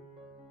Thank you.